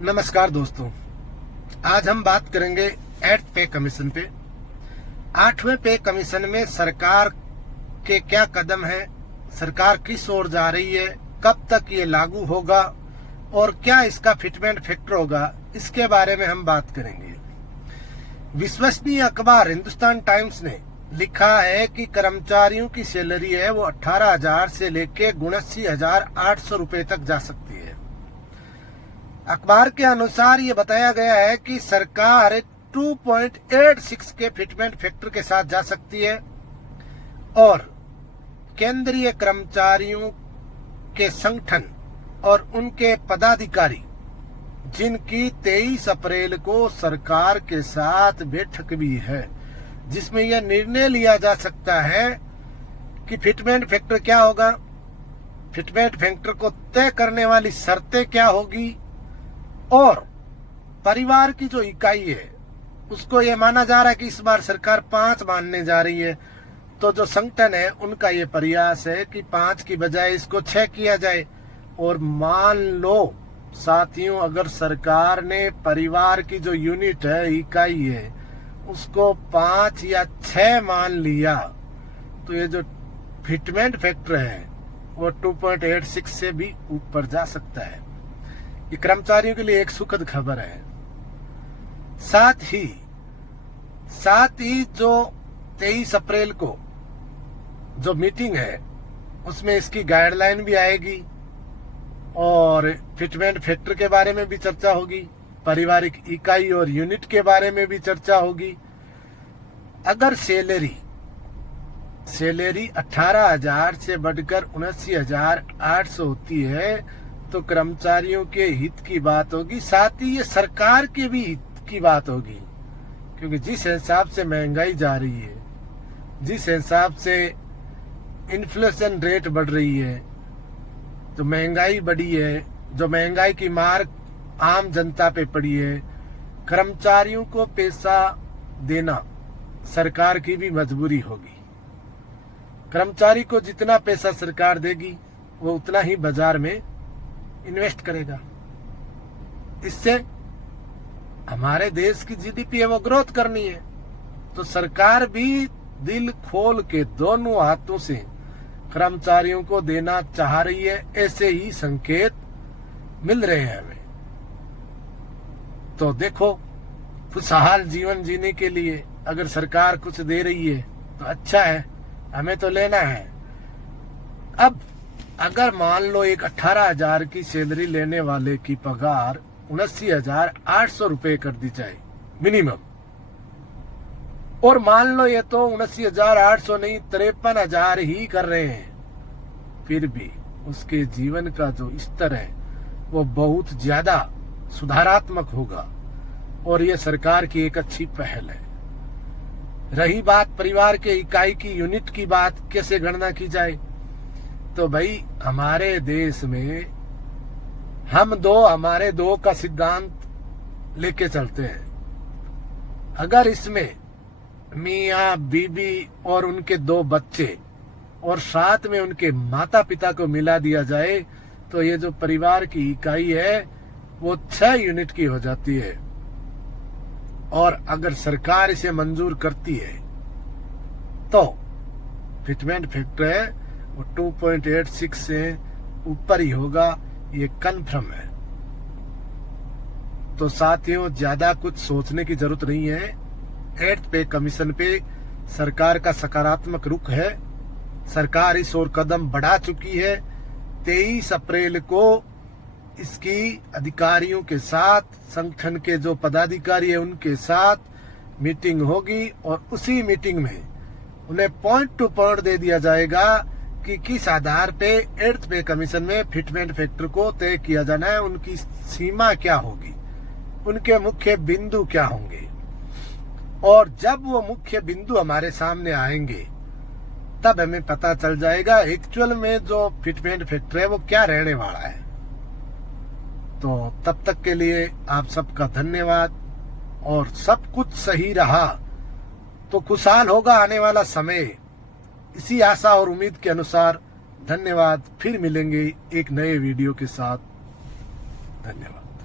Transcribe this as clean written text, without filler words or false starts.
नमस्कार दोस्तों, आज हम बात करेंगे 8th पे कमीशन पे। 8वें पे कमीशन में सरकार के क्या कदम है, सरकार किस ओर जा रही है, कब तक ये लागू होगा और क्या इसका फिटमेंट फैक्टर होगा, इसके बारे में हम बात करेंगे। विश्वसनीय अखबार हिंदुस्तान टाइम्स ने लिखा है कि कर्मचारियों की सैलरी है वो 18,000 से लेके 79,800 रुपए तक जा सकती है। अखबार के अनुसार ये बताया गया है कि सरकार 2.86 के फिटमेंट फैक्टर के साथ जा सकती है और केंद्रीय कर्मचारियों के संगठन और उनके पदाधिकारी, जिनकी 23 अप्रैल को सरकार के साथ बैठक भी है, जिसमें यह निर्णय लिया जा सकता है कि फिटमेंट फैक्टर क्या होगा, फिटमेंट फैक्टर को तय करने वाली शर्तें क्या होगी और परिवार की जो इकाई है उसको ये माना जा रहा है कि इस बार सरकार 5 मानने जा रही है। तो जो संगठन है उनका ये प्रयास है कि 5 की बजाय इसको 6 किया जाए। और मान लो साथियों, अगर सरकार ने परिवार की जो यूनिट है, इकाई है, उसको 5 या 6 मान लिया तो ये जो फिटमेंट फैक्टर है वो 2.86 से भी ऊपर जा सकता है। ये कर्मचारियों के लिए एक सुखद खबर है। साथ ही जो 23 अप्रैल को जो मीटिंग है उसमें इसकी गाइडलाइन भी आएगी और फिटमेंट फैक्टर के बारे में भी चर्चा होगी, पारिवारिक इकाई और यूनिट के बारे में भी चर्चा होगी। अगर सैलरी 18,000 से बढ़कर 79,800 होती है तो कर्मचारियों के हित की बात होगी, साथ ही ये सरकार के भी हित की बात होगी। क्योंकि जिस हिसाब से महंगाई जा रही है, जिस हिसाब से इन्फ्लेशन रेट बढ़ रही है, तो महंगाई बढ़ी है, जो महंगाई की मार आम जनता पे पड़ी है, कर्मचारियों को पैसा देना सरकार की भी मजबूरी होगी। कर्मचारी को जितना पैसा सरकार देगी वो उतना ही बाजार में इन्वेस्ट करेगा। इससे हमारे देश की जीडीपी है वो ग्रोथ करनी है, तो सरकार भी दिल खोल के दोनों हाथों से कर्मचारियों को देना चाह रही है। ऐसे ही संकेत मिल रहे हैं हमें। तो देखो, खुशहाल जीवन जीने के लिए अगर सरकार कुछ दे रही है तो अच्छा है, हमें तो लेना है। अब अगर मान लो एक 18,000 की सैलरी लेने वाले की पगार 79,800 रुपए कर दी जाए मिनिमम, और मान लो ये तो 79,800 नहीं 53,000 ही कर रहे हैं, फिर भी उसके जीवन का जो स्तर है वो बहुत ज्यादा सुधारात्मक होगा और ये सरकार की एक अच्छी पहल है। रही बात परिवार के इकाई की, यूनिट की बात, कैसे गणना की जाए, तो भाई हमारे देश में हमारे दो का सिद्धांत लेके चलते हैं। अगर इसमें मियाँ बीबी और उनके 2 बच्चे और साथ में उनके माता पिता को मिला दिया जाए तो ये जो परिवार की इकाई है वो 6 यूनिट की हो जाती है। और अगर सरकार इसे मंजूर करती है तो फिटमेंट फैक्टर है वो 2.86 से ऊपर ही होगा, ये कन्फर्म है। तो साथियों, ज्यादा कुछ सोचने की जरूरत नहीं है। 8th पे कमीशन पे सरकार का सकारात्मक रुख है। सरकार इस ओर कदम बढ़ा चुकी है। 23 अप्रैल को इसकी अधिकारियों के साथ, संगठन के जो पदाधिकारी है उनके साथ मीटिंग होगी और उसी मीटिंग में उन्हें पॉइंट टू पॉइंट दे दिया जाएगा कि किस आधार पे 8th पे कमीशन में फिटमेंट फैक्टर को तय किया जाना है, उनकी सीमा क्या होगी, उनके मुख्य बिंदु क्या होंगे। और जब वो मुख्य बिंदु हमारे सामने आएंगे तब हमें पता चल जाएगा एक्चुअल में जो फिटमेंट फैक्टर है वो क्या रहने वाला है। तो तब तक के लिए आप सबका धन्यवाद। और सब कुछ सही रहा तो खुशहाल होगा आने वाला समय, इसी आशा और उम्मीद के अनुसार धन्यवाद। फिर मिलेंगे एक नए वीडियो के साथ। धन्यवाद।